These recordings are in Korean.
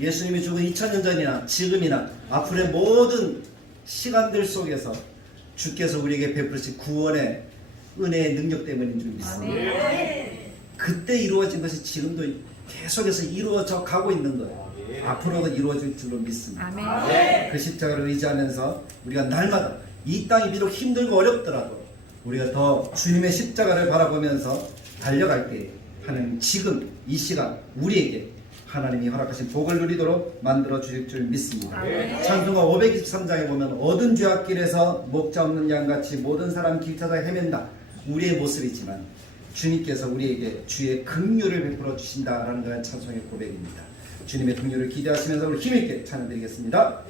예수님이 죽은 2000년 전이나 지금이나 앞으로의 모든 시간들 속에서 주께서 우리에게 베푸신 구원의 은혜의 능력 때문인 줄 믿습니다. 그때 이루어진 것이 지금도 계속해서 이루어져 가고 있는 거예요. 앞으로도 이루어질 줄로 믿습니다. 그 십자가를 의지하면서 우리가 날마다 이 땅이 비록 힘들고 어렵더라도 우리가 더 주님의 십자가를 바라보면서 달려갈 때 하나님 지금 이 시간 우리에게 하나님이 허락하신 복을 누리도록 만들어 주실 줄 믿습니다. 찬송가 523장에 보면 어두운 죄악길에서 목자 없는 양같이 모든 사람 길 찾아 헤맨다. 우리의 모습이지만 주님께서 우리에게 주의 긍휼을 베풀어 주신다라는 그런 찬송의 고백입니다. 주님의 긍휼을 기대하시면서 우리 힘있게 찬양드리겠습니다.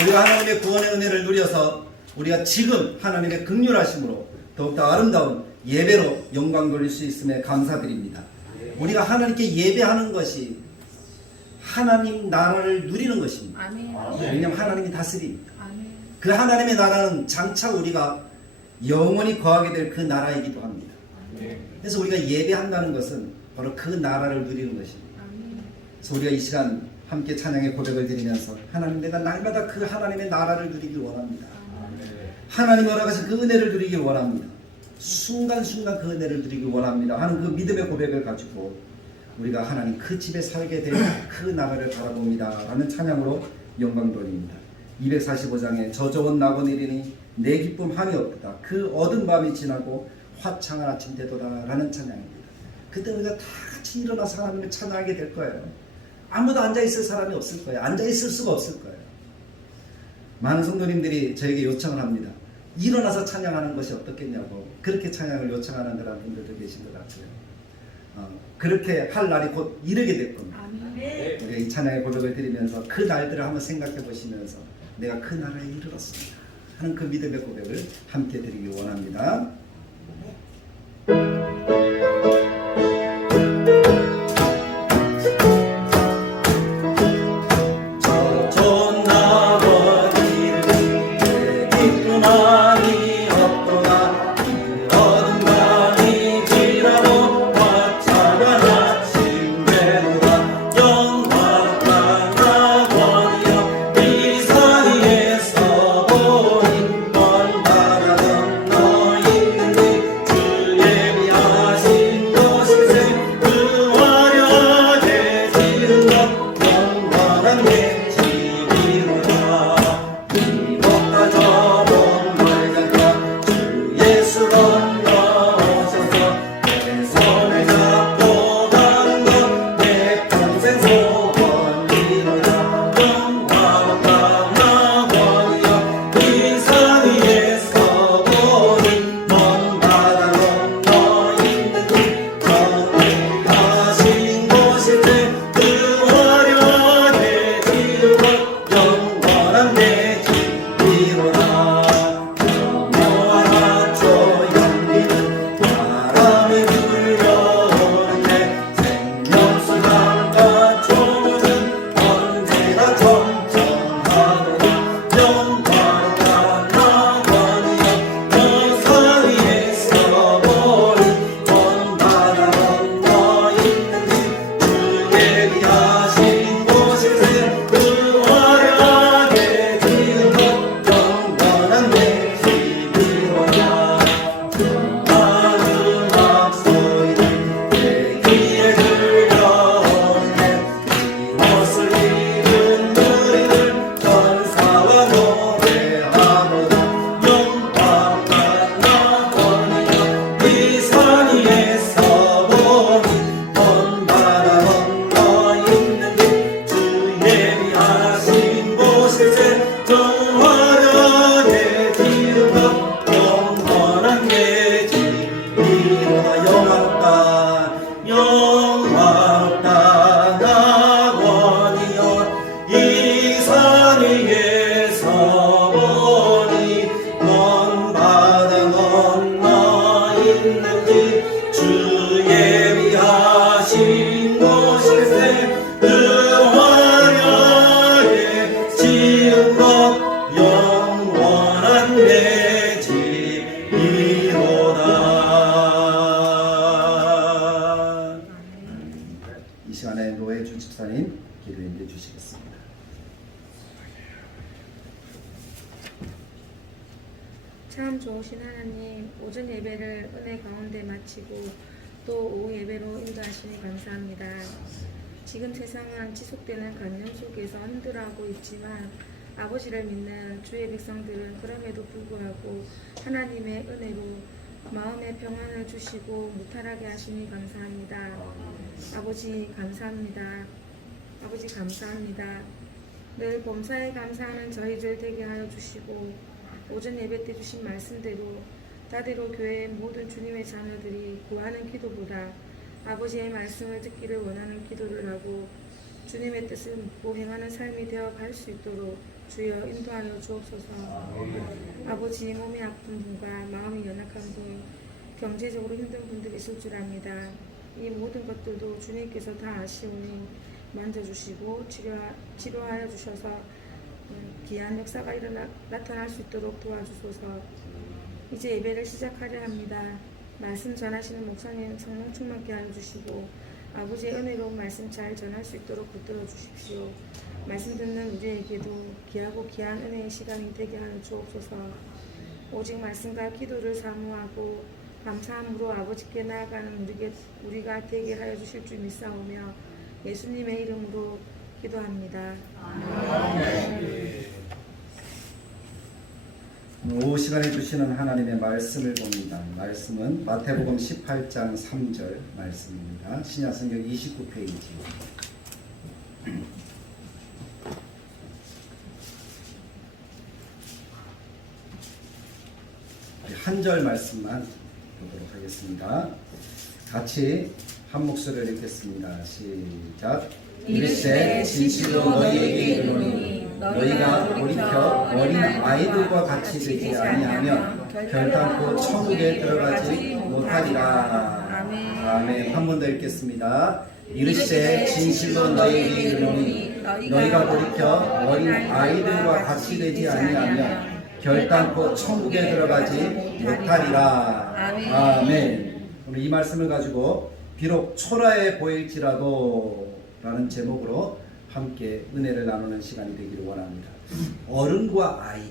우리가 하나님의 구원의 은혜를 누려서 우리가 지금 하나님의 긍휼하심으로 더욱더 아름다운 예배로 영광 돌릴 수 있음에 감사드립니다. 우리가 하나님께 예배하는 것이 하나님 나라를 누리는 것입니다. 왜냐하면 하나님이 다스립니다. 그 하나님의 나라는 장차 우리가 영원히 거하게 될 그 나라이기도 합니다. 그래서 우리가 예배한다는 것은 바로 그 나라를 누리는 것입니다. 그래서 우리가 이 시간 함께 찬양의 고백을 드리면서 하나님, 내가 날마다 그 하나님의 나라를 누리길 원합니다. 하나님 허락하신 그 은혜를 누리길 원합니다. 순간순간 그 은혜를 누리길 원합니다 하는 그 믿음의 고백을 가지고 우리가 하나님 그 집에 살게 될 그 나라를 바라봅니다 라는 찬양으로 영광 돌립니다. 245장에 저 좋은 낙원 이르니 내 기쁨 한이 없다. 그 어두운 밤이 지나고 화창한 아침 되도다 라는 찬양입니다. 그때 우리가 다 같이 일어나서 하나님을 찬양하게 될 거예요. 아무도 앉아있을 사람이 없을 거예요. 앉아있을 수가 없을 거예요. 많은 성도님들이 저에게 요청을 합니다. 일어나서 찬양하는 것이 어떻겠냐고. 그렇게 찬양을 요청하는 그런 분들도 계신 것 같아요. 그렇게 할 날이 곧 이르게 될 겁니다. 우리가 이 찬양의 고백을 드리면서 그 날들을 한번 생각해 보시면서 내가 그 나라에 이르렀습니다 하는 그 믿음의 고백을 함께 드리기 원합니다. 저 좋은 낙원 이르니 하겠습니다. 참 좋으신 하나님, 오전 예배를 은혜 가운데 마치고 또 오후 예배로 인도하시니 감사합니다. 지금 세상은 지속되는 간염 속에서 힘들어하고 있지만 아버지를 믿는 주의 백성들은 그럼에도 불구하고 하나님의 은혜로 마음의 평안을 주시고 무탈하게 하시니 감사합니다. 아버지 감사합니다. 아버지 감사합니다. 늘 범사에 감사하는 저희들 되게 하여 주시고 오전 예배 때 주신 말씀대로 다대로 교회의 모든 주님의 자녀들이 구하는 기도보다 아버지의 말씀을 듣기를 원하는 기도를 하고 주님의 뜻을 묻고 행하는 삶이 되어 갈 수 있도록 주여 인도하여 주옵소서. 아버지, 몸이 아픈 분과 마음이 연약한 분, 경제적으로 힘든 분들이 있을 줄 압니다. 이 모든 것들도 주님께서 다 아시오니 만져주시고 치료하여 주셔서 귀한 역사가 나타날 수 있도록 도와주소서. 이제 예배를 시작하려 합니다. 말씀 전하시는 목사님 성령 충만케 하여 주시고 아버지의 은혜로운 말씀 잘 전할 수 있도록 붙들어 주십시오. 말씀 듣는 우리에게도 귀하고 귀한 은혜의 시간이 되게 하여 주옵소서. 오직 말씀과 기도를 사모하고 감사함으로 아버지께 나아가는 우리가 되게 하여 주실 줄 믿사오며 예수님의 이름으로 기도합니다. 오후 시간에 주시는 하나님의 말씀을 봅니다. 말씀은 마태복음 18장 3절 말씀입니다. 신약성경 29페이지. 한 절 말씀만 보도록 하겠습니다. 같이 한 목소리를 읽겠습니다. 시작. 이르시되 진실로 너희에게 이르노니 너희가 돌이켜 어린 아이들과 같이 되지 아니하면 결단코 천국에 들어가지 못하리라. 아멘. 한 번 더 읽겠습니다. 이르시되 진실로 너희에게 이르노니 너희가 돌이켜 어린 아이들과 같이 되지 아니하면 결단코 천국에 들어가지 못하리라. 아멘. 오늘 이 말씀을 가지고 비록 초라해 보일지라도 라는 제목으로 함께 은혜를 나누는 시간이 되기를 원합니다. 어른과 아이,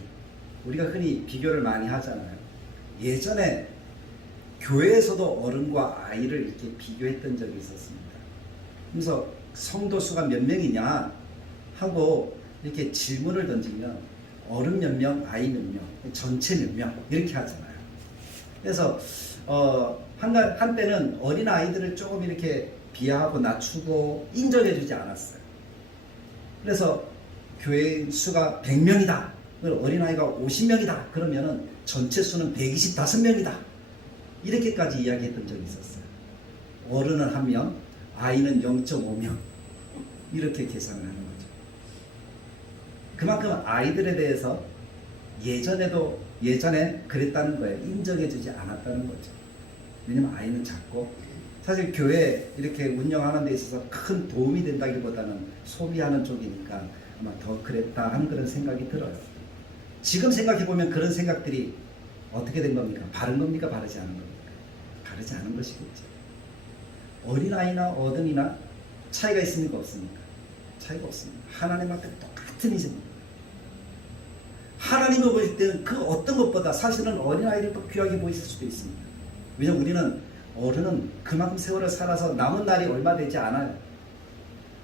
우리가 흔히 비교를 많이 하잖아요. 예전에 교회에서도 어른과 아이를 이렇게 비교했던 적이 있었습니다. 그래서 성도 수가 몇 명이냐 하고 이렇게 질문을 던지면 어른 몇 명, 아이 몇 명, 전체 몇 명 이렇게 하잖아요. 그래서 한때는 어린 아이들을 조금 이렇게 비하하고 낮추고 인정해주지 않았어요. 그래서 교회 수가 100명이다. 어린아이가 50명이다. 그러면은 전체 수는 125명이다. 이렇게까지 이야기했던 적이 있었어요. 어른은 1명, 아이는 0.5명. 이렇게 계산을 하는 거죠. 그만큼 아이들에 대해서 예전에 그랬다는 거예요. 인정해주지 않았다는 거죠. 왜냐면 아이는 작고 사실 교회 이렇게 운영하는 데 있어서 큰 도움이 된다기보다는 소비하는 쪽이니까 아마 더 그랬다 하는 그런 생각이 들어요. 지금 생각해보면 그런 생각들이 어떻게 된 겁니까? 바른 겁니까? 바르지 않은 겁니까? 바르지 않은 것이겠죠. 어린아이나 어른이나 차이가 있습니까? 없습니까? 차이가 없습니다. 하나님 앞에 똑같은 이제입니다. 하나님을 보실 때는 그 어떤 것보다 사실은 어린아이를 더 귀하게 보이실 수도 있습니다. 왜냐하면 우리는 어른은 그만큼 세월을 살아서 남은 날이 얼마 되지 않아요.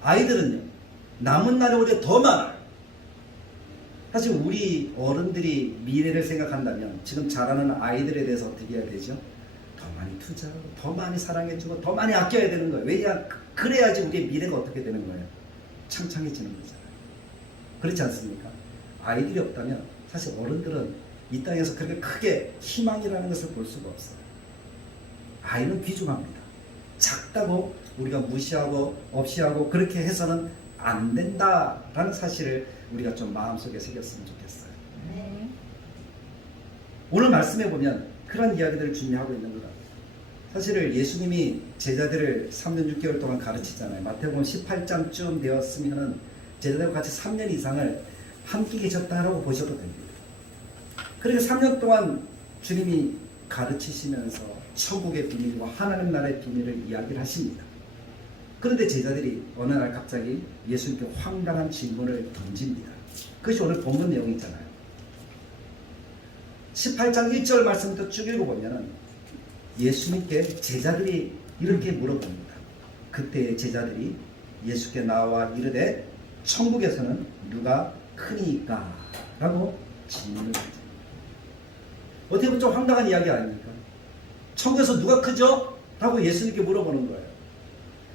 아이들은요, 남은 날이 오히려 더 많아요. 사실 우리 어른들이 미래를 생각한다면 지금 자라는 아이들에 대해서 어떻게 해야 되죠? 더 많이 투자하고 더 많이 사랑해주고 더 많이 아껴야 되는 거예요. 왜냐? 그래야지 우리의 미래가 어떻게 되는 거예요? 창창해지는 거잖아요. 그렇지 않습니까? 아이들이 없다면 사실 어른들은 이 땅에서 그렇게 크게 희망이라는 것을 볼 수가 없어요. 아이는 귀중합니다. 작다고 우리가 무시하고 없이하고 그렇게 해서는 안 된다라는 사실을 우리가 좀 마음속에 새겼으면 좋겠어요. 오늘 말씀해 보면 그런 이야기들을 준비하고 있는 거다. 사실은 예수님이 제자들을 3년 6개월 동안 가르치잖아요. 마태복음 18장쯤 되었으면 제자들과 같이 3년 이상을 함께 계셨다라고 보셔도 됩니다. 그렇게 3년 동안 주님이 가르치시면서 천국의 비밀과 하나님 나라의 비밀을 이야기를 하십니다. 그런데 제자들이 어느 날 갑자기 예수님께 황당한 질문을 던집니다. 그것이 오늘 본문 내용이잖아요. 18장 1절 말씀부터 쭉 읽어보면 예수님께 제자들이 이렇게 물어봅니다. 그때 제자들이 예수께 나와 이르되 천국에서는 누가 크니까? 라고 질문을 던집니다. 어떻게 보면 좀 황당한 이야기 아닙니까? 천국에서 누가 크죠? 라고 예수님께 물어보는 거예요.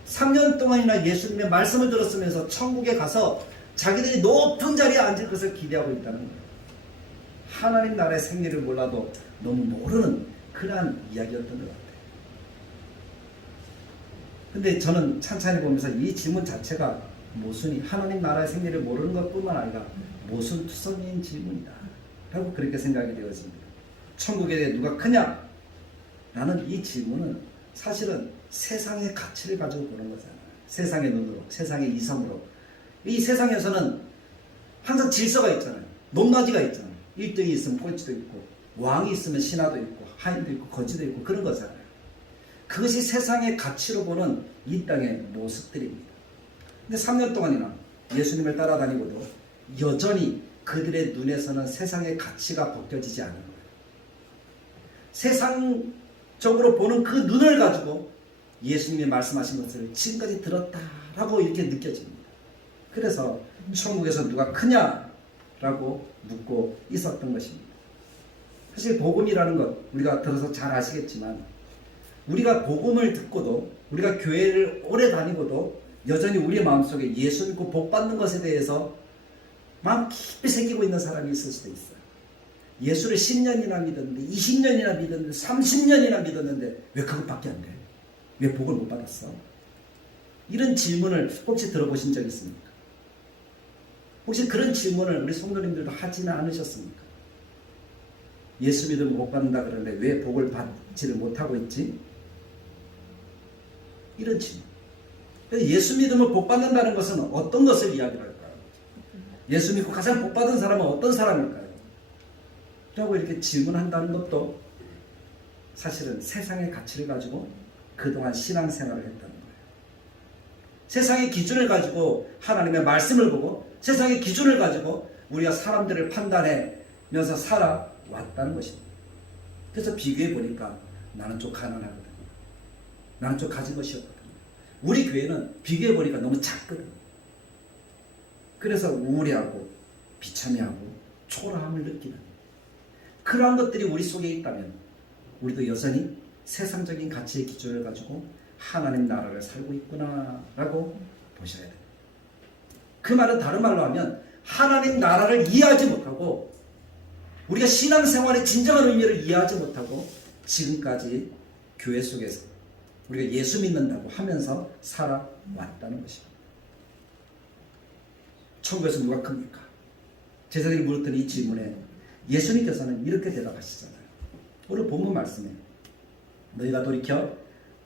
3년 동안이나 예수님의 말씀을 들었으면서 천국에 가서 자기들이 높은 자리에 앉을 것을 기대하고 있다는 거예요. 하나님 나라의 생리를 몰라도 너무 모르는 그러한 이야기였던 것 같아요. 근데 저는 찬찬히 보면서 이 질문 자체가 모순이, 하나님 나라의 생리를 모르는 것뿐만 아니라 모순투성이인 질문이다 라고 그렇게 생각이 되어집니다. 천국에 대해 누가 크냐? 라는 이 질문은 사실은 세상의 가치를 가지고 보는 거잖아요. 세상의 눈으로, 세상의 이성으로. 이 세상에서는 항상 질서가 있잖아요. 높낮이가 있잖아요. 1등이 있으면 꼴찌도 있고, 왕이 있으면 신하도 있고, 하인도 있고, 거지도 있고, 그런 거잖아요. 그것이 세상의 가치로 보는 이 땅의 모습들입니다. 근데 3년 동안이나 예수님을 따라다니고도 여전히 그들의 눈에서는 세상의 가치가 벗겨지지 않은 거예요. 세상적으로 보는 그 눈을 가지고 예수님이 말씀하신 것을 지금까지 들었다라고 이렇게 느껴집니다. 그래서 천국에서 누가 크냐라고 묻고 있었던 것입니다. 사실 복음이라는 것 우리가 들어서 잘 아시겠지만 우리가 복음을 듣고도 우리가 교회를 오래 다니고도 여전히 우리의 마음속에 예수 믿고 복 받는 것에 대해서 마음 깊이 새기고 있는 사람이 있을 수도 있어요. 예수를 10년이나 믿었는데 20년이나 믿었는데 30년이나 믿었는데 왜 그것밖에 안 돼? 왜 복을 못 받았어? 이런 질문을 혹시 들어보신 적 있습니까? 혹시 그런 질문을 우리 성도님들도 하지는 않으셨습니까? 예수 믿으면 복 받는다 그러는데 왜 복을 받지를 못하고 있지? 이런 질문. 예수 믿으면 복 받는다는 것은 어떤 것을 이야기할까요? 예수 믿고 가장 복 받은 사람은 어떤 사람일까요? 라고 이렇게 질문한다는 것도 사실은 세상의 가치를 가지고 그동안 신앙생활을 했다는 거예요. 세상의 기준을 가지고 하나님의 말씀을 보고 세상의 기준을 가지고 우리가 사람들을 판단하면서 살아왔다는 것입니다. 그래서 비교해 보니까 나는 좀 가난하거든요. 나는 좀 가진 것이 없거든요. 우리 교회는 비교해 보니까 너무 작거든요. 그래서 우울해하고 비참해하고 초라함을 느끼는 그러한 것들이 우리 속에 있다면 우리도 여전히 세상적인 가치의 기준을 가지고 하나님 나라를 살고 있구나 라고 보셔야 됩니다. 그 말은 다른 말로 하면 하나님 나라를 이해하지 못하고 우리가 신앙생활의 진정한 의미를 이해하지 못하고 지금까지 교회 속에서 우리가 예수 믿는다고 하면서 살아왔다는 것입니다. 천국에서 누가 큽니까? 제자들이 물었던 이 질문에 예수님께서는 이렇게 대답하시잖아요. 오늘 본문 말씀에 너희가 돌이켜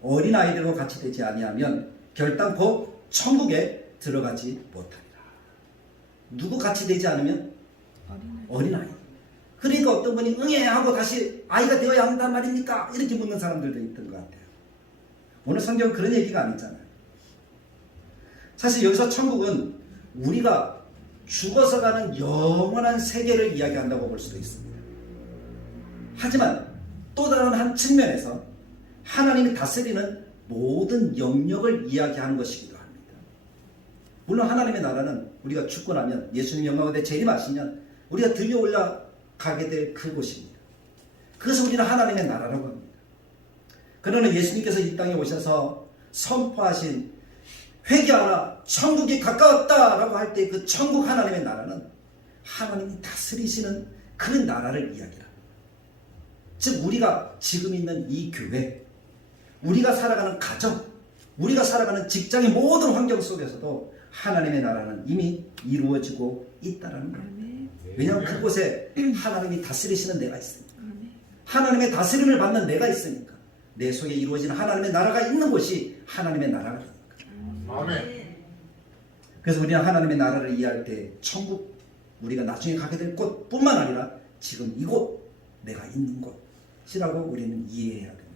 어린아이들과 같이 되지 아니하면 결단코 천국에 들어가지 못하리라. 누구 같이 되지 않으면? 어린아이. 그러니까 어떤 분이 응애 하고 다시 아이가 되어야 한단 말입니까? 이렇게 묻는 사람들도 있던 것 같아요. 오늘 성경은 그런 얘기가 아니잖아요. 사실 여기서 천국은 우리가 죽어서 가는 영원한 세계를 이야기한다고 볼 수도 있습니다. 하지만 또 다른 한 측면에서 하나님이 다스리는 모든 영역을 이야기하는 것이기도 합니다. 물론 하나님의 나라는 우리가 죽고 나면 예수님 영광 가운데 재림하시면 우리가 들려 올라가게 될 그곳입니다. 그것을 우리는 하나님의 나라라고 합니다. 그러나 예수님께서 이 땅에 오셔서 선포하신 회개하라 천국이 가까웠다라고 할 때 그 천국 하나님의 나라는 하나님이 다스리시는 그 나라를 이야기합니다. 즉 우리가 지금 있는 이 교회, 우리가 살아가는 가정, 우리가 살아가는 직장의 모든 환경 속에서도 하나님의 나라는 이미 이루어지고 있다는 겁니다. 왜냐하면 그곳에 하나님이 다스리시는 내가 있으니까, 하나님의 다스림을 받는 내가 있으니까, 내 속에 이루어지는 하나님의 나라가 있는 곳이 하나님의 나라가 됩니다. 아멘. 그래서 우리는 하나님의 나라를 이해할 때 천국, 우리가 나중에 가게 될 곳뿐만 아니라 지금 이곳, 내가 있는 곳이라고 우리는 이해해야 됩니다.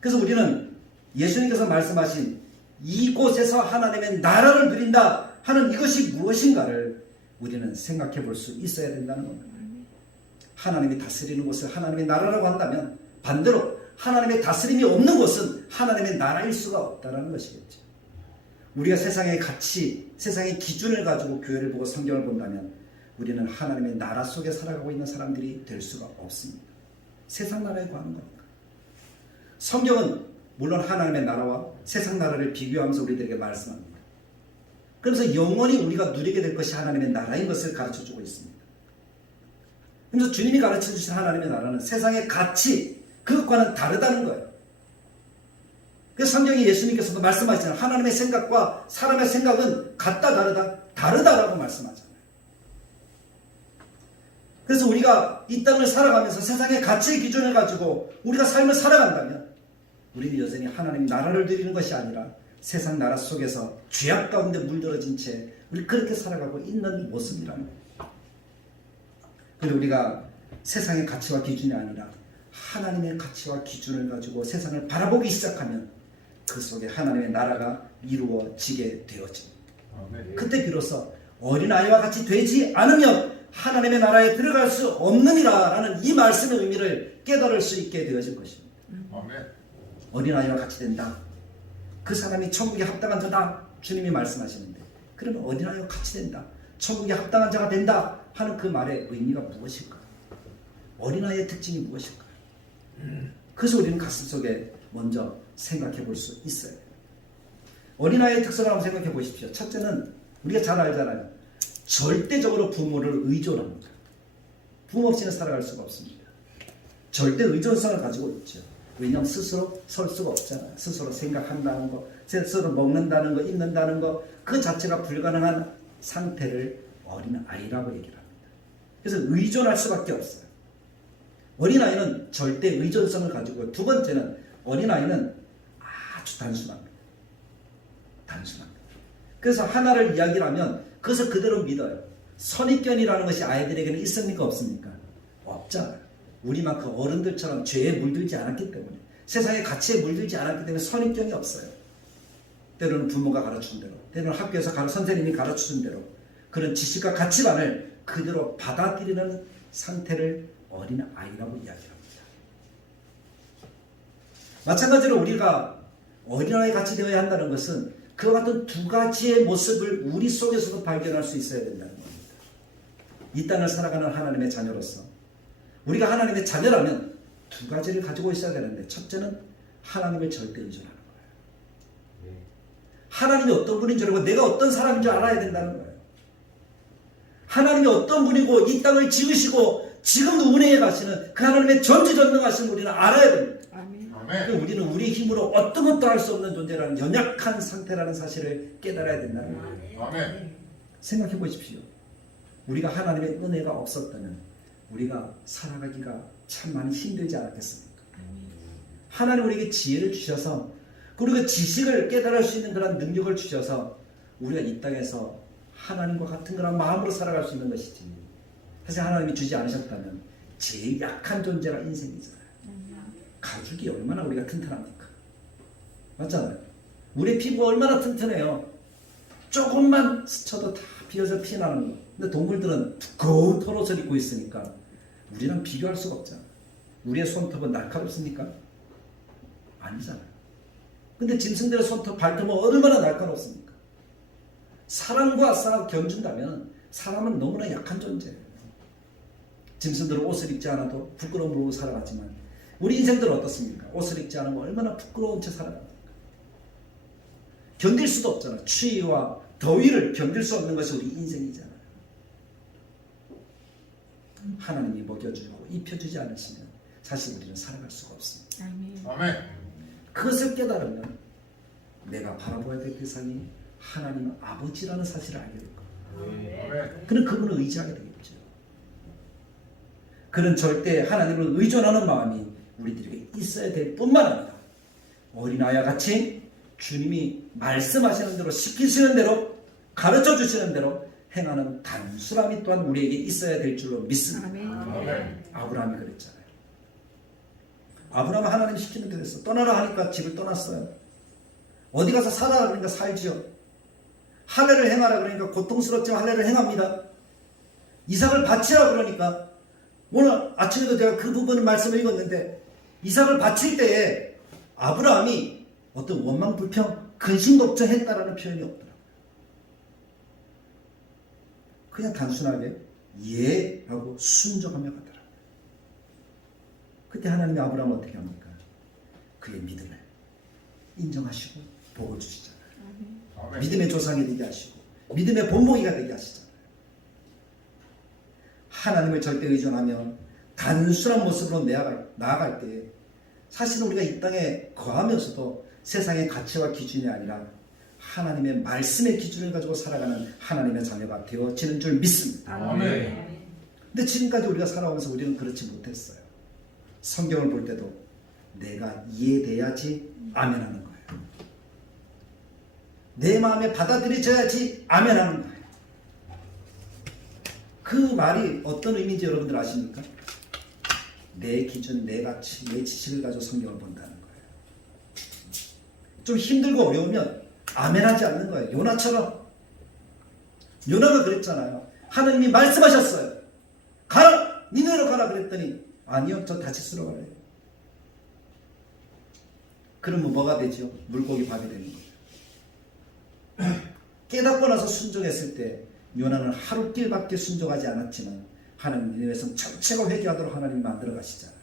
그래서 우리는 예수님께서 말씀하신 이곳에서 하나님의 나라를 누린다 하는 이것이 무엇인가를 우리는 생각해 볼 수 있어야 된다는 겁니다. 하나님이 다스리는 곳을 하나님의 나라라고 한다면 반대로 하나님의 다스림이 없는 곳은 하나님의 나라일 수가 없다는 것이겠죠. 우리가 세상의 가치, 세상의 기준을 가지고 교회를 보고 성경을 본다면 우리는 하나님의 나라 속에 살아가고 있는 사람들이 될 수가 없습니다. 세상 나라에 관한 겁니다. 성경은 물론 하나님의 나라와 세상 나라를 비교하면서 우리들에게 말씀합니다. 그래서 영원히 우리가 누리게 될 것이 하나님의 나라인 것을 가르쳐주고 있습니다. 그래서 주님이 가르쳐주신 하나님의 나라는 세상의 가치, 그것과는 다르다는 거예요. 그래서 성경에 예수님께서도 말씀하시잖아요. 하나님의 생각과 사람의 생각은 같다 다르다 다르다라고 말씀하잖아요. 그래서 우리가 이 땅을 살아가면서 세상의 가치의 기준을 가지고 우리가 삶을 살아간다면 우리는 여전히 하나님 나라를 누리는 것이 아니라 세상 나라 속에서 죄악 가운데 물들어진 채 우리 그렇게 살아가고 있는 모습이라는 거예요. 그런데 우리가 세상의 가치와 기준이 아니라 하나님의 가치와 기준을 가지고 세상을 바라보기 시작하면 그 속에 하나님의 나라가 이루어지게 되어집니다. 그때 비로소 어린아이와 같이 되지 않으면 하나님의 나라에 들어갈 수 없느니라 라는 이 말씀의 의미를 깨달을 수 있게 되어질 것입니다. 어린아이와 같이 된다. 그 사람이 천국에 합당한 자다. 주님이 말씀하시는데 그러면 어린아이와 같이 된다. 천국에 합당한 자가 된다 하는 그 말의 의미가 무엇일까? 어린아이의 특징이 무엇일까? 그래서 우리는 가슴속에 먼저 생각해 볼 수 있어요. 어린아이의 특성을 한번 생각해 보십시오. 첫째는 우리가 잘 알잖아요. 절대적으로 부모를 의존합니다. 부모 없이는 살아갈 수가 없습니다. 절대 의존성을 가지고 있죠. 왜냐하면 스스로 설 수가 없잖아요. 스스로 생각한다는 거, 스스로 먹는다는 거, 입는다는 거, 그 자체가 불가능한 상태를 어린아이라고 얘기를 합니다. 그래서 의존할 수밖에 없어요. 어린아이는 절대 의존성을 가지고, 두 번째는 어린아이는 아주 단순합니다. 단순합니다. 그래서 하나를 이야기를 하면 그것을 그대로 믿어요. 선입견이라는 것이 아이들에게는 있습니까? 없습니까? 없잖아요. 우리만큼 어른들처럼 죄에 물들지 않았기 때문에, 세상의 가치에 물들지 않았기 때문에 선입견이 없어요. 때로는 부모가 가르친 대로, 때로는 학교에서 선생님이 가르쳐준 대로 그런 지식과 가치관을 그대로 받아들이는 상태를 어린아이라고 이야기합니다. 마찬가지로 우리가 어린아이 같이 되어야 한다는 것은 그와 같은 두 가지의 모습을 우리 속에서도 발견할 수 있어야 된다는 겁니다. 이 땅을 살아가는 하나님의 자녀로서 우리가 하나님의 자녀라면 두 가지를 가지고 있어야 되는데, 첫째는 하나님을 절대 의존하는 거예요. 하나님이 어떤 분인 줄 알고 내가 어떤 사람인 줄 알아야 된다는 거예요. 하나님이 어떤 분이고 이 땅을 지으시고 지금도 운행해 가시는 그 하나님의 전지전능하신 우리는 알아야 됩니다. 아멘. 우리는 우리 힘으로 어떤 것도 할 수 없는 존재라는 연약한 상태라는 사실을 깨달아야 된다는 거예요. 아멘. 생각해 보십시오. 우리가 하나님의 은혜가 없었다면 우리가 살아가기가 참 많이 힘들지 않았겠습니까? 하나님 우리에게 지혜를 주셔서, 그리고 지식을 깨달을 수 있는 그런 능력을 주셔서 우리가 이 땅에서 하나님과 같은 그런 마음으로 살아갈 수 있는 것이지, 사실 하나님이 주지 않으셨다면 제일 약한 존재가 인생이잖아요. 가죽이 얼마나 우리가 튼튼합니까? 맞잖아요. 우리 피부가 얼마나 튼튼해요. 조금만 스쳐도 다 비어서 피나는 거. 근데 동물들은 두꺼운 털옷을 입고 있으니까 우리랑 비교할 수가 없잖아요. 우리의 손톱은 날카롭습니까? 아니잖아요. 근데 짐승들의 손톱, 발톱은 얼마나 날카롭습니까? 사람과 견준다면 사람은 너무나 약한 존재예요. 짐승들은 옷을 입지 않아도 부끄러움을 모르고 살아갔지만 우리 인생들은 어떻습니까? 옷을 입지 않으면 얼마나 부끄러운 채 살아갑니까? 견딜 수도 없잖아요. 추위와 더위를 견딜 수 없는 것이 우리 인생이잖아요. 하나님이 먹여주고 입혀주지 않으시면 사실 우리는 살아갈 수가 없습니다. 아멘. 그것을 깨달으면 내가 바라봐야 될 대상이 하나님은 아버지라는 사실을 알게 될 겁니다. 그는 그분을 의지하게 되겠죠. 그는 절대 하나님을 의존하는 마음이 우리들에게 있어야 될 뿐만 아니라 어린아이와 같이 주님이 말씀하시는 대로, 시키시는 대로, 가르쳐 주시는 대로 행하는 단순함이 또한 우리에게 있어야 될 줄로 믿습니다. 아멘. 아브라함이 그랬잖아요. 아브라함은 하나님 시키는 대로 했어. 떠나라 하니까 집을 떠났어요. 어디 가서 살아라 그러니까 살지요. 할례를 행하라 그러니까 고통스럽지만 할례를 행합니다. 이삭을 바치라 그러니까 오늘 아침에도 제가 그 부분 말씀을 읽었는데 이삭을 바칠 때에 아브라함이 어떤 원망 불평 근심 걱정했다라는 표현이 없더라고요. 그냥 단순하게 예하고 순종하며 가더라고요. 그때 하나님이 아브라함을 어떻게 합니까? 그의 믿음을 인정하시고 복을 주시잖아요. 믿음의 조상이 되게 하시고 믿음의 본보기가 되게 하시잖아요. 하나님을 절대 의존하며 단순한 모습으로 나아갈 때 사실은 우리가 이 땅에 거하면서도 세상의 가치와 기준이 아니라 하나님의 말씀의 기준을 가지고 살아가는 하나님의 자녀가 되어지는 줄 믿습니다. 아멘. 근데 지금까지 우리가 살아오면서 우리는 그렇지 못했어요. 성경을 볼 때도 내가 이해돼야지 아멘하는 거예요. 내 마음에 받아들여져야지 아멘하는 거예요. 그 말이 어떤 의미인지 여러분들 아십니까? 내 기준, 내 가치, 내 지식을 가지고 성경을 본다는 거예요. 좀 힘들고 어려우면 아멘하지 않는 거예요. 요나처럼. 요나가 그랬잖아요. 하나님이 말씀하셨어요. 가라! 니네로 가라 그랬더니 아니요, 저 다치스러 갈래요. 그러면 뭐가 되죠? 물고기 밥이 되는 거예요. 깨닫고 나서 순종했을 때 요나는 하루 길밖에 순종하지 않았지만 하나님 니네의 성 전체가 회개하도록 하나님이 만들어 가시잖아요.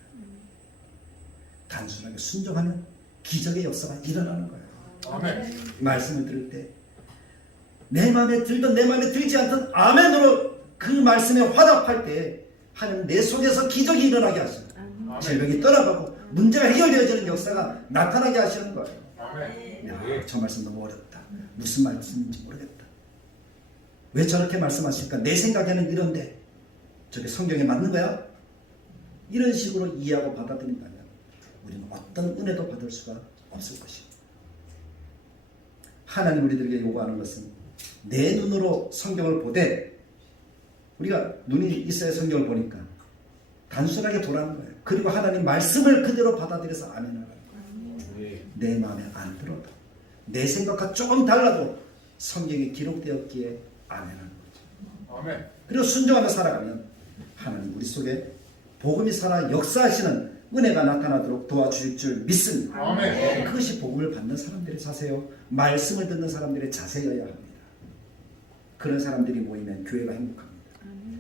단순하게 순종하면 기적의 역사가 일어나는 거예요. 아멘. 말씀을 들을 때 내 마음에 들든 내 마음에 들지 않든 아멘으로 그 말씀에 화답할 때 하나님 내 속에서 기적이 일어나게 하십니다. 질병이 떠나가고 문제가 해결되어지는 역사가 나타나게 하시는 거예요. 아멘. 야, 저 말씀 너무 어렵다. 무슨 말씀인지 모르겠다. 왜 저렇게 말씀하실까? 내 생각에는 이런데 저게 성경에 맞는 거야? 이런 식으로 이해하고 받아들인다면 우리는 어떤 은혜도 받을 수가 없을 것입니다. 하나님 우리들에게 요구하는 것은 내 눈으로 성경을 보되 우리가 눈이 있어야 성경을 보니까 단순하게 보라는 거예요. 그리고 하나님 말씀을 그대로 받아들여서 아멘하라는 거예요. 내 마음에 안 들어도 내 생각과 조금 달라도 성경에 기록되었기에 아멘하는 거죠. 아멘. 그리고 순종하며 살아가면 하나님 우리 속에 복음이 살아 역사하시는 은혜가 나타나도록 도와주실 줄 믿습니다. 아멘. 그것이 복음을 받는 사람들의 자세요. 말씀을 듣는 사람들의 자세여야 합니다. 그런 사람들이 모이면 교회가 행복합니다.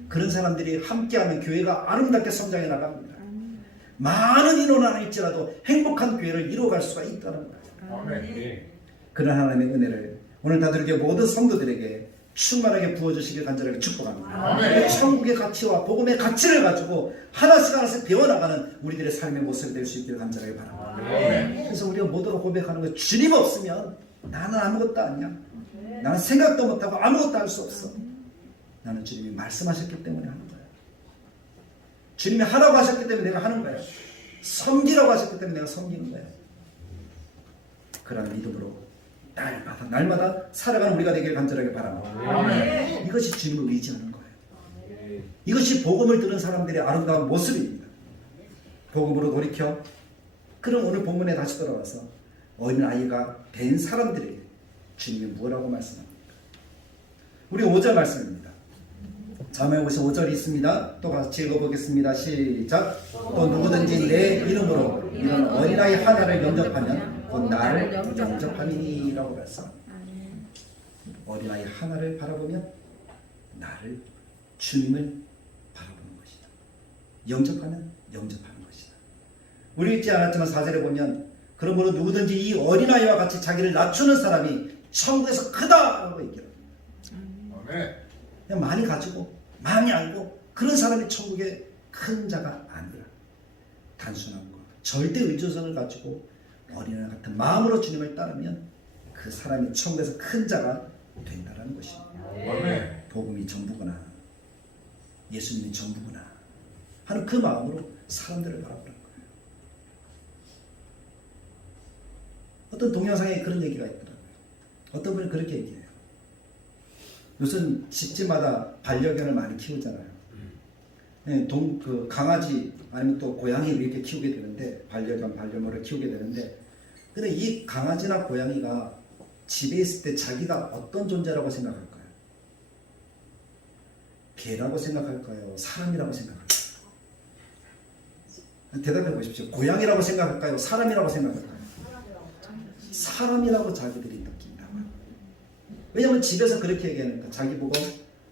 그런 사람들이 함께하면 교회가 아름답게 성장해 나갑니다. 많은 인원 아닐지라도 행복한 교회를 이루어갈 수가 있다는 거예요. 아멘. 그런 하나님의 은혜를 오늘 다들에게 모든 성도들에게 충만하게 부어주시길 간절하게 축복합니다. 아멘. 천국의 가치와 복음의 가치를 가지고 하나씩 하나씩 배워나가는 우리들의 삶의 모습이 될 수 있기를 간절하게 바랍니다. 아멘. 그래서 우리가 모두가 고백하는 거 주님 없으면 나는 아무것도 아니야. 나는 생각도 못하고 아무것도 할 수 없어. 나는 주님이 말씀하셨기 때문에 하는 거야. 주님이 하라고 하셨기 때문에 내가 하는 거야. 섬기라고 하셨기 때문에 내가 섬기는 거야. 그런 믿음으로 날마다 살아가는 우리가 되길 간절하게 바랍니다. 아멘. 이것이 주님을 의지하는 거예요. 이것이 복음을 들은 사람들의 아름다운 모습입니다. 복음으로 돌이켜 그럼 오늘 본문에 다시 돌아와서 어린아이가 된 사람들에게 주님이 뭐라고 말씀합니까? 우리 5절 말씀입니다. 자막에 보시면 5절이 있습니다. 또 같이 읽어보겠습니다. 시작. 또 누구든지 내 이름으로 이런 어린아이 하나를 영접하면 곧 나를 영접함이니라고 말씀합니다. 어린아이 하나를 바라보면 나를 주님을 바라보는 것이다. 영접하면 영접하는 것이다. 우리 읽지 않았지만 4절에 보면 그러므로 누구든지 이 어린아이와 같이 자기를 낮추는 사람이 천국에서 크다라고 얘기합니다. 아멘. 그냥 많이 가지고 많이 알고 그런 사람이 천국의 큰 자가 아니라 단순한 것 절대 의존성을 가지고 어린아이 같은 마음으로 주님을 따르면 그 사람이 천국에서 큰 자가 된다는 것입니다. 아멘. 복음이 전부구나 예수님이 전부구나 하는 그 마음으로 사람들을 바라보는 거예요. 어떤 동영상에 그런 얘기가 있더라고요. 어떤 분이 그렇게 얘기해요. 요즘 집집마다 반려견을 많이 키우잖아요. 네, 강아지 아니면 또 고양이 이렇게 키우게 되는데 반려견, 반려묘를 키우게 되는데 근데 이 강아지나 고양이가 집에 있을 때 자기가 어떤 존재라고 생각할까요? 개라고 생각할까요? 사람이라고 생각할까요? 대답해 보십시오. 고양이라고 생각할까요? 사람이라고 생각할까요? 사람이라고 자기들이 느낀다고. 왜냐하면 집에서 그렇게 얘기하니까 자기 보고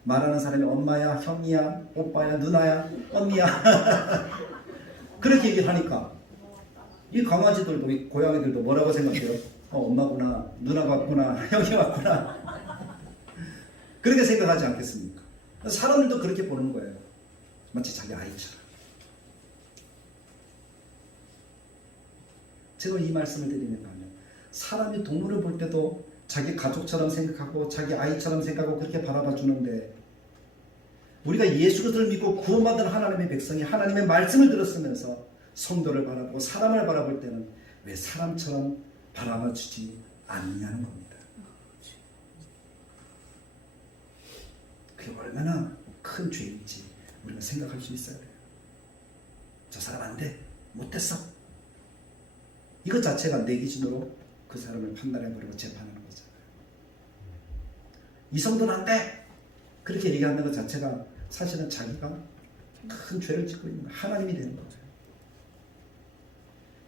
말하는 사람이 엄마야, 형이야, 오빠야, 누나야, 언니야 그렇게 얘기를 하니까 이 강아지들도 이 고양이들도 뭐라고 생각해요? 엄마구나, 누나가 왔구나, 형이 왔구나 그렇게 생각하지 않겠습니까? 사람들도 그렇게 보는 거예요. 마치 자기 아이처럼. 제가 이 말씀을 드리니까요. 사람이 동물을 볼 때도 자기 가족처럼 생각하고 자기 아이처럼 생각하고 그렇게 바라봐 주는데 우리가 예수 그리스도를 믿고 구원받은 하나님의 백성이 하나님의 말씀을 들었으면서 성도를 바라보고 사람을 바라볼 때는 왜 사람처럼 바라봐 주지 않느냐는 겁니다. 그게 얼마나 큰 죄인지 우리가 생각할 수 있어야 돼요. 저 사람 안 돼. 못됐어. 이것 자체가 내 기준으로 그 사람을 판단해버리고 재판하는 거잖아요. 이 성도는 안 돼! 그렇게 얘기하는 것 자체가 사실은 자기가 큰 죄를 짓고 있는 거예요. 하나님이 되는 거죠.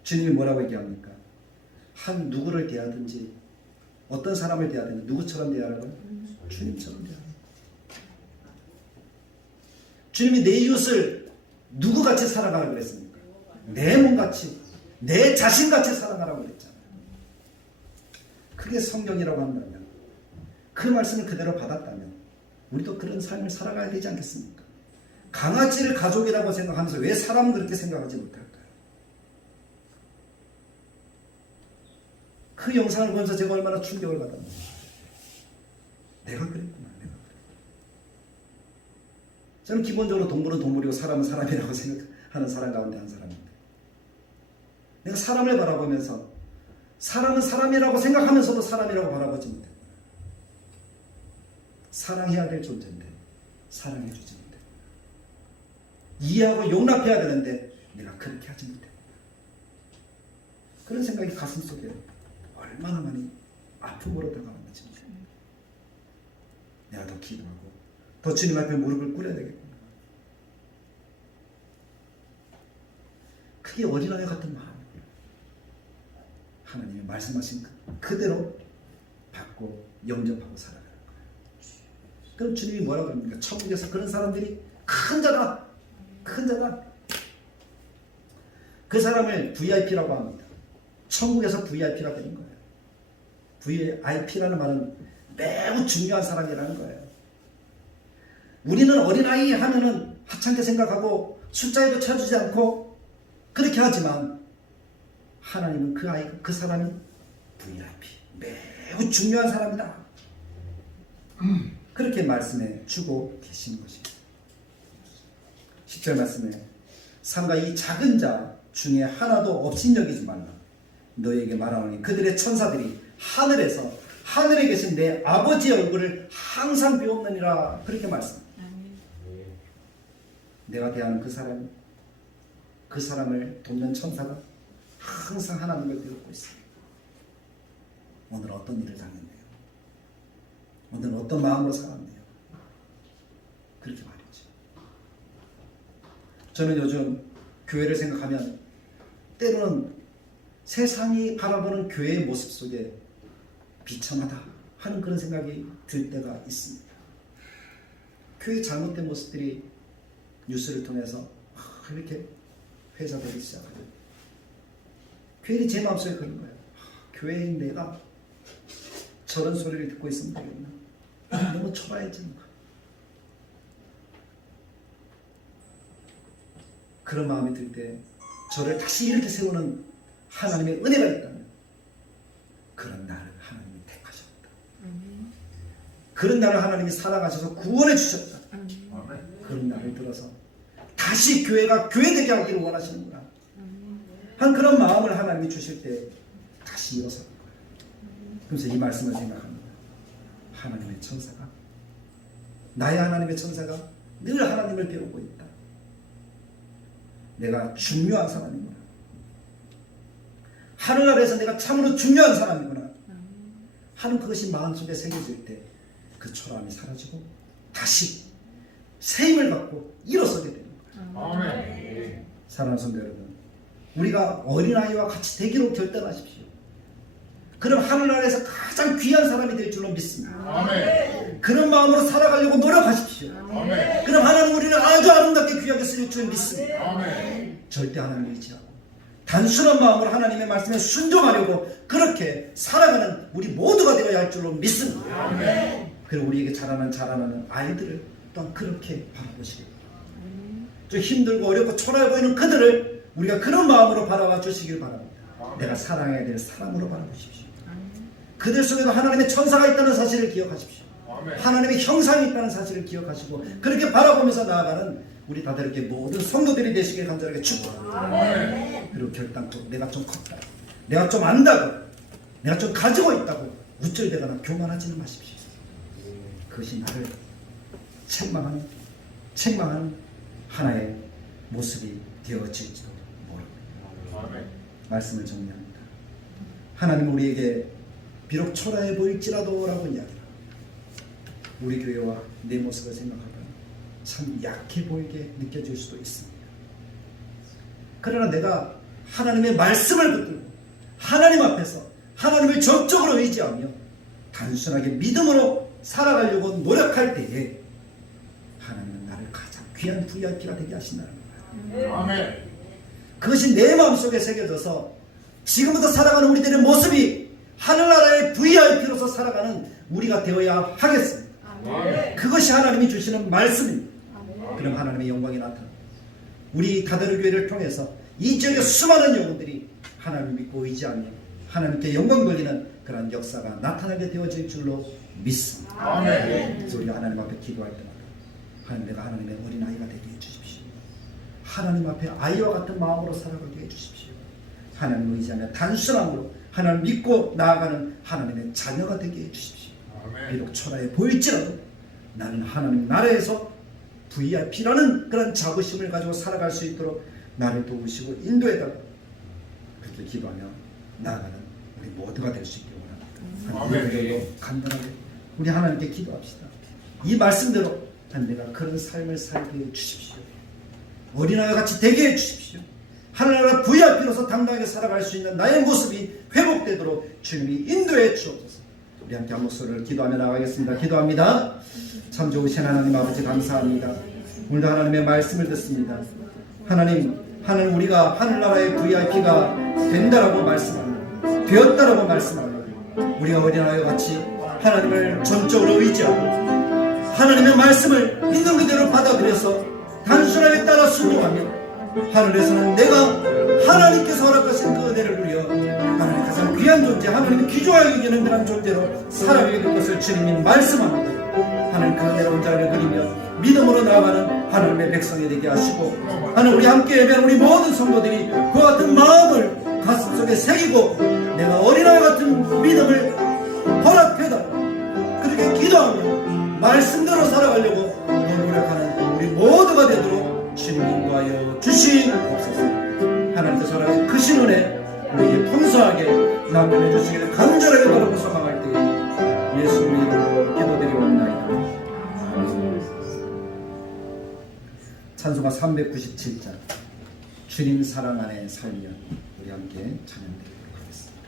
주님이 뭐라고 얘기합니까? 한 누구를 대하든지 어떤 사람을 대하든지 누구처럼 대하라고요? 주님처럼 대하라. 주님이 내 이웃을 누구같이 사랑하라고 그랬습니까? 내 몸같이, 내 자신같이 사랑하라고 그랬잖아요. 그게 성경이라고 한다면, 그 말씀을 그대로 받았다면 우리도 그런 삶을 살아가야 되지 않겠습니까? 강아지를 가족이라고 생각하면서 왜 사람은 그렇게 생각하지 못할까요? 그 영상을 보면서 제가 얼마나 충격을 받았는지. 내가 그랬구나. 저는 기본적으로 동물은 동물이고 사람은 사람이라고 생각하는 사람 가운데 한 사람인데, 내가 사람을 바라보면서 사람은 사람이라고 생각하면서도 사람이라고 바라보지 못해. 사랑해야 될 존재인데 사랑해주지 못해. 이해하고 용납해야 되는데 내가 그렇게 하지 못해. 그런 생각이 가슴속에 얼마나 많이 아픔으로 다가왔는지. 내가 더 기도하고 더 주님 앞에 무릎을 꿇어야 되겠구나. 그게 어린아이 같은 마음이에요. 하나님이 말씀하신 그대로 받고 영접하고 살아가는 거예요. 그럼 주님이 뭐라고 합니까? 천국에서 그런 사람들이 큰 자다. 큰 자다. 그 사람을 VIP라고 합니다. 천국에서 VIP가 되는 거예요. VIP라는 말은 매우 중요한 사람이라는 거예요. 우리는 어린아이 하면은 하찮게 생각하고 숫자에도 쳐주지 않고 그렇게 하지만 하나님은 그 아이가, 그 사람이 VIP, 매우 중요한 사람이다. 그렇게 말씀해 주고 계신 것입니다. 10절 말씀에 삼가 이 작은 자 중에 하나도 없인 여기지 말라. 너에게 말하노니 그들의 천사들이 하늘에서 하늘에 계신 내 아버지의 얼굴을 항상 비옵느니라. 그렇게 말씀합니다. 내가 대하는 그 사람을 돕는 천사가 항상 하나님을 배우고 있습니다. 오늘 어떤 일을 당했네요. 오늘 어떤 마음으로 살았네요. 그렇게 말이죠. 저는 요즘 교회를 생각하면 때로는 세상이 바라보는 교회의 모습 속에 비참하다 하는 그런 생각이 들 때가 있습니다. 교회의 잘못된 모습들이 뉴스를 통해서 이렇게 회자되기 시작하죠. 괜히 제 마음속에 그런 거예요. 교회인 내가 저런 소리를 듣고 있으면 되겠나? 너무 초라해지는 거예요. 그런 마음이 들 때 저를 다시 이렇게 세우는 하나님의 은혜가 있다면 그런 나를 하나님이 택하셨다. 그런 나를 하나님이 사랑하셔서 구원해 주셨다. 그런 나를 들어서 다시 교회가 교회되게 하기를 원하시는구나 한 그런 마음을 하나님이 주실 때 다시 일어서는 거예요. 그래서 이 말씀을 생각합니다. 하나님의 천사가, 나의 하나님의 천사가 늘 하나님을 배우고 있다. 내가 중요한 사람이구나. 하늘나라에서 내가 참으로 중요한 사람이구나 하는 그것이 마음속에 새겨질 때 그 초라함이 사라지고 다시 새 힘을 갖고 일어서게 됩니다. 아멘. 사랑하는 성도 여러분, 우리가 어린아이와 같이 되기로 결단하십시오. 그럼 하늘나라에서 가장 귀한 사람이 될 줄로 믿습니다. 아멘. 그런 마음으로 살아가려고 노력하십시오. 아멘. 그럼 하나님 우리를 아주 아름답게 귀하게 쓰실 줄 믿습니다. 아멘. 절대 하나님을 의지하고 단순한 마음으로 하나님의 말씀에 순종하려고 그렇게 살아가는 우리 모두가 되어야 할 줄로 믿습니다. 아멘. 그리고 우리에게 자라나는 아이들을 또한 그렇게 바라보시기 바랍니다. 좀 힘들고 어렵고 초라해 보이는 그들을 우리가 그런 마음으로 바라봐 주시길 바랍니다. 내가 사랑해야 될 사람으로 바라보십시오. 그들 속에도 하나님의 천사가 있다는 사실을 기억하십시오. 아멘. 하나님의 형상이 있다는 사실을 기억하시고 그렇게 바라보면서 나아가는 우리 다들 이렇게 모든 성도들이 되시길 간절하게 축복합니다. 아멘. 그리고 결단코 내가 좀 컸다, 내가 좀 안다고, 내가 좀 가지고 있다고 우쭐대거나 교만하지는 마십시오. 그것이 나를 책망하는 하나의 모습이 되어질지도 모릅니다. 아멘. 말씀을 정리합니다. 하나님 우리에게 비록 초라해 보일지라도 라고 이야기합니다. 우리 교회와 내 모습을 생각하면 참 약해 보이게 느껴질 수도 있습니다. 그러나 내가 하나님의 말씀을 붙들고 하나님 앞에서 하나님을 적극적으로 의지하며 단순하게 믿음으로 살아가려고 노력할 때에 하나님은 나를 가장 귀한 VIP가 되게 하신다는 거예요. 아멘. 그것이 내 마음속에 새겨져서 지금부터 살아가는 우리들의 모습이 하늘나라의 VIP로서 살아가는 우리가 되어야 하겠습니다. 아멘. 그것이 하나님이 주시는 말씀입니다. 그럼 하나님의 영광이 나타납니다. 우리 다다르 교회를 통해서 이 지역의 수많은 영혼들이 하나님을 믿고 의지하며 하나님께 영광 돌리는 그런 역사가 나타나게 되어질 줄로 믿습니다. 아멘. 그래서 우리가 하나님 앞에 기도할 때마다 하나님, 내가 하나님의 어린아이가 되게 해주십시오. 하나님 앞에 아이와 같은 마음으로 살아가게 해주십시오. 하나님을 의지하며 단순함으로 하나님을 믿고 나아가는 하나님의 자녀가 되게 해주십시오. 아멘. 비록 초라해 보일지라도 나는 하나님 나라에서 VIP라는 그런 자부심을 가지고 살아갈 수 있도록 나를 도우시고 인도해달라고 그렇게 기도하며 나아가는 우리 모두가 될 수 있게 원합니다. 아멘. 간단하게 우리 하나님께 기도합시다. 이 말씀대로 내가 그런 삶을 살게 해주십시오. 어린아이와 같이 되게 해주십시오. 하나님의 VIP로서 당당하게 살아갈 수 있는 나의 모습이 회복되도록 주님이 인도해 주옵소서. 우리 함께 한 목소리를 기도하며 나가겠습니다. 기도합니다. 참 좋으신 하나님 아버지 감사합니다. 오늘도 하나님의 말씀을 듣습니다. 하나님 우리가 하늘나라의 VIP가 된다라고 말씀합니다. 되었다라고 말씀합니다. 우리가 어린아이와 같이 하나님을 전적으로 의지하고 하나님의 말씀을 있는 그대로 받아들여서 단순하게 따라 순종하며 하늘에서는 내가 하나님께서 허락하신 그 은혜를 누려 하나님 가장 귀한 존재, 하나님의 귀중하게 여기는 그런 존재로 살아가게 될 것을 주님이 말씀합니다. 하나님 그 은혜로운 자리를 그리며 믿음으로 나아가는 하나님의 백성이 되게 하시고 하나님 우리 함께 예배하는 우리 모든 성도들이 그와 같은 마음을 가슴속에 새기고 내가 어린아이 같은 믿음을 허락해달라 그렇게 기도하며 말씀대로 살아가려고 노력하는 우리 모두가 되도록 주님 인도하여 주시옵소서. 하나님께서 허락하신 크신 은혜 우리에게 풍성하게 나타내 주시기를 간절하게 바라고 소망할 때에 예수님의 이름으로 기도드리옵나이다. 찬송가 397장 주님 사랑 안에 살며 우리 함께 찬양드리도록 하겠습니다.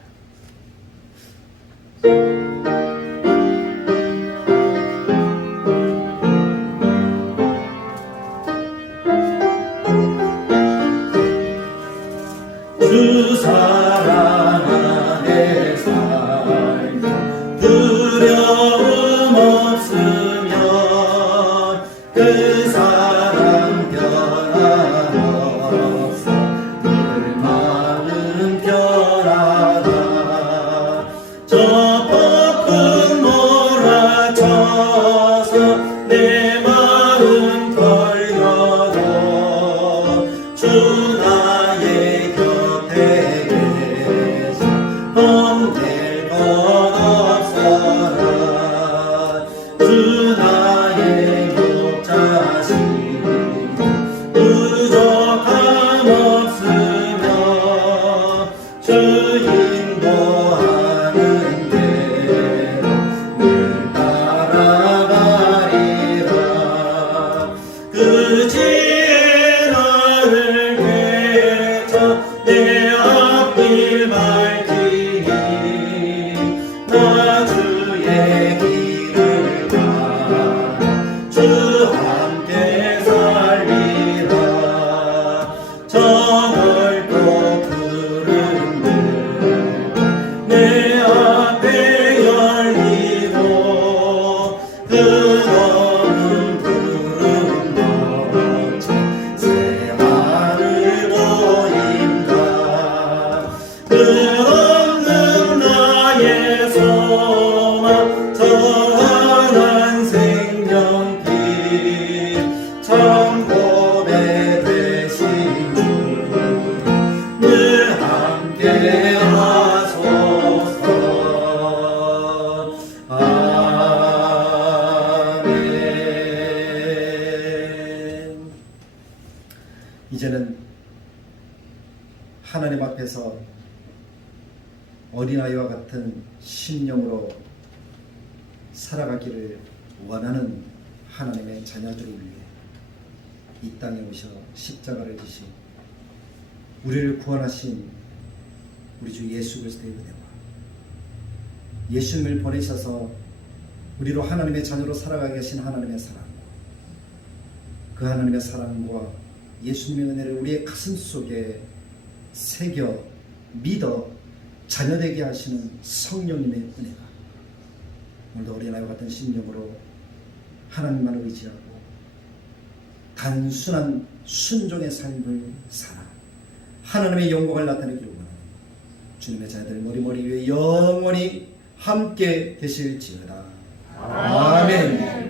주 사랑 안에 살며 두려움 없으면 그 사랑 변함없어 늘 마음 변함없어 인도하는데 늘 따라가리라. 그 지혜 나를 꿰차 내 앞길 밝히니 나 주의 길을 가 주 함께 살리라. 정을 또 푸른 내 앞에 열리고 그 검은 푸른 거쳐 새 하늘 보인다. 끝없는 나의 소망 전한 생명길 참 보배 되신 주 늘 함께 하소서. 아멘. 이제는 하나님 앞에서 어린아이와 같은 심령으로 살아가기를 원하는 하나님의 자녀들을 위해 이 땅에 오셔 십자가를 지신 우리를 구원하신 우리 주 예수 그리스도의 은혜와 예수님을 보내셔서 우리로 하나님의 자녀로 살아가게 하신 하나님의 사랑, 그 하나님의 사랑과 예수님의 은혜를 우리의 가슴 속에 새겨 믿어 자녀되게 하시는 성령님의 은혜가 오늘도 어린아이와 같은 심령으로 하나님만을 의지하고 단순한 순종의 삶을 살아 하나님의 영광을 나타내기를 원하는 주님의 자녀들 머리 위에 영원히 함께 계실지어다. 아멘.